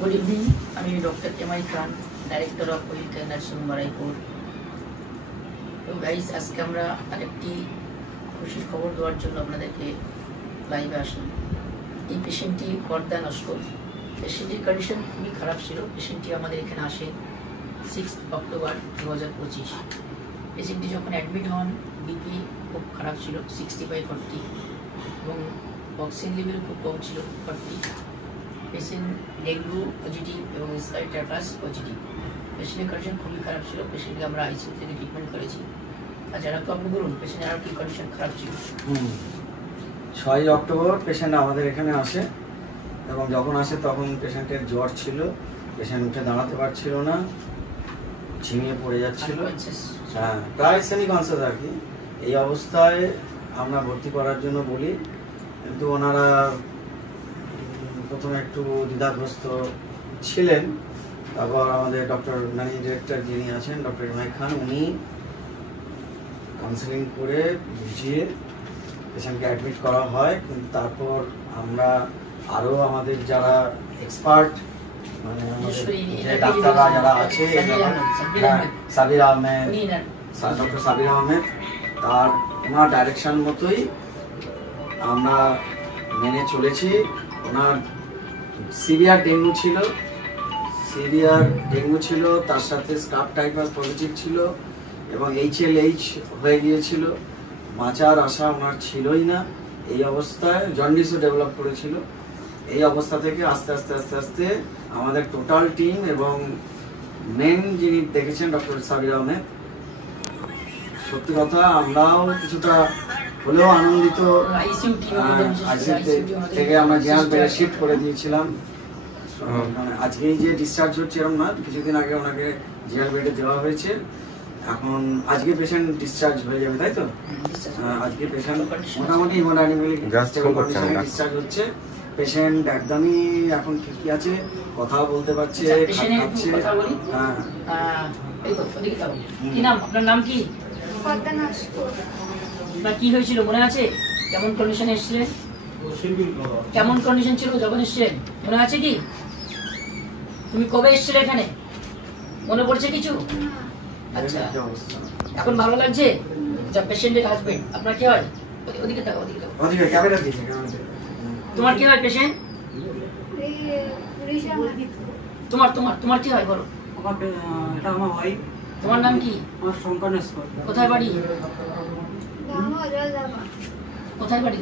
Good evening আমি doctor MI Khan director of well Care Nursing Baruipur. তো guys আজকে আমরা আরেকটি খুশির খবর দেওয়ার জন্য আপনাদেরকে লাইভে আসলাম। এই পেশেন্টটি পর্দা নস্কর। পেশেন্টের কন্ডিশন খুবই খারাপ ছিল। পেশেন্টটি আমাদের এখানে আসে 6 অক্টোবর 2025। পেশেন্টটি যখন অ্যাডমিট হন বিপি খুব খারাপ ছিল 60/40 এবং অক্সিজেন লেভেল খুব কম ছিল 40। পেশেন্ট ডেঙ্গু পজিটিভ এবং স্কাইটাইফাস পজিটিভ। পেশেন্টের কন্ডিশন খুবই খারাপ ছিল। পেশেন্টকে আমরা আইসিইউ থেকে ট্রিটমেন্ট করেছি। আর যারা তো আপনি বলুন পেশেন্টের আর কি কন্ডিশন খারাপ ছিল। 6 অক্টোবর পেশেন্ট আমাদের এখানে আসে এবং যখন আসে তখন পেশেন্টের জ্বর ছিল, পেশেন্ট উঠে দাঁড়াতে পারছিল না, ঝিমিয়ে পড়ে যাচ্ছিল, হ্যাঁ প্রায় সেমি কনসিয়াস আর কি। এই অবস্থায় আমরা ভর্তি করার জন্য বলি, কিন্তু ওনারা প্রথমে একটু দ্বিধাগ্রস্ত ছিলেন। তারপর আমাদের ডক্টর ম্যানেজিং ডিরেক্টর যিনি আছেন ডক্টর এমআই খান, উনি কাউন্সেলিং করে বুঝিয়ে পেশেন্টকে অ্যাডমিট করা হয়। কিন্তু তারপর আমরা আরও আমাদের যারা এক্সপার্ট মানে আমাদের ডাক্তাররা যারা আছে, সাবির আহমেদ, ডক্টর সাবির আহমেদ, তার ওনার ডাইরেকশন মতোই আমরা মেনে চলেছি। ওনার সিভিয়ার ডেঙ্গু ছিল, তার সাথে স্কাব টাইফাস পজিটিভ ছিল এবং HLH হয়ে গিয়েছিল। বাঁচার আশা ওনার ছিলই না। এই অবস্থায় জন্ডিসও ডেভেলপ করেছিল। এই অবস্থা থেকে আস্তে আস্তে আস্তে আস্তে আমাদের টোটাল টিম এবং মেন যিনি দেখেছেন ডক্টর সাবির আহমেদ, সত্যি কথা আমরাও কিছুটা হলেও আনন্দিত। আইসিইউ থেকে আমরা জেনারেল বেডে শিফট করে দিয়েছিলাম। মানে আজকেই যে ডিসচার্জ হচ্ছে এরকম না, কিছুদিন আগে ওনাকে জেনারেল বেডে দেওয়া হয়েছে। এখন আজকে পেশেন্ট ডিসচার্জ হয়ে যাবে, তাই তো? আজকে পেশেন্ট মোটামুটি হিমোডাইনামিক্যালি ডিসচার্জ হচ্ছে। পেশেন্ট একদমই এখন ঠিকই আছে, কথাও বলতে পারছে, খাচ্ছে। কি নাম আপনার? নাম কি? কি হয়েছিল মনে আছে? কেমন কন্ডিশনে এসেছিলেন? কেমন কন্ডিশন ছিল যখন এসেছিলেন মনে আছে কি? তুমি কবে এসেছিলে এখানে মনে পড়ছে কিছু? আচ্ছা এখন ভালো লাগছে? যা পেশেন্টের হাজবেন্ড আপনার কি হয়? ওদিকে তাকাও, ওদিকে তাকাও, ওদিকে ক্যামেরা দিকে। তোমার কি হয় পেশেন্ট? তোমার তোমার তোমার কি হয় বলো? এটা আমার ভাই। তোমার নাম কি? আমার শঙ্কর নস্কর। কোথায় বাড়ি? কোথায় বাড়ি?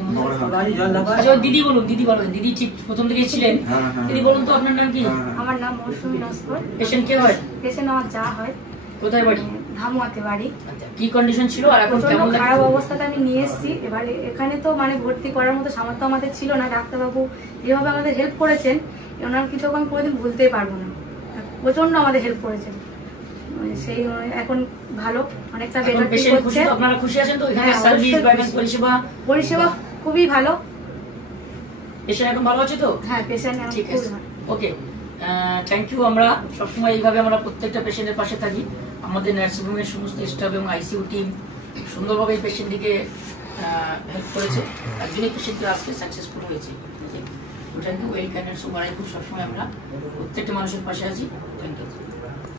আচ্ছা দিদি বলুন, দিদি বলুন। দিদি ঠিক প্রথম থেকে ছিলেন। দিদি বলুন তো আপনার নাম কি? আমার নাম মৌসুমী নস্কর। পেশেন্ট কে হয়? পেশেন্ট আমার যা হয়। কোথায় বাড়ি? ধামুয়াতে বাড়ি। আচ্ছা কি কন্ডিশন ছিল আর এখন কেমন? খারাপ অবস্থাতে আমি নিয়ে এসেছি। এবারে এখানে তো মানে ভর্তি করার মতো সামর্থ্য আমাদের ছিল না। ডাক্তারবাবু যেভাবে আমাদের হেল্প করেছেন ওনার কিন্তু আমি কোনোদিন ভুলতেই পারবো না। প্রচন্ড আমাদের হেল্প করেছেন। সেই এখন ভালো, অনেকটা বেটার ফিল হচ্ছে। আপনারা খুশি আছেন তো? এখানে সার্ভিস বা পরিষেবা খুবই ভালো। পেশেন্ট এখন ভালো আছে তো? হ্যাঁ পেশেন্ট এখন খুবই ভালো। Okay thank you. আমরা সবসময় এইভাবে আমরা প্রত্যেকটা পেশেন্টের পাশে থাকি। আমাদের নার্সিং হোমের সমস্ত স্টাফ এবং আইসিইউ টিম সুন্দরভাবে এই পেশেন্টটিকে হেল্প করেছে। একজনই পেশেন্ট আজকে সাকসেসফুল হয়েছে। Thank you. Well Care Nursing Baruipur সবসময় আমরা প্রত্যেকটা মানুষের পাশে আছি। Thank you.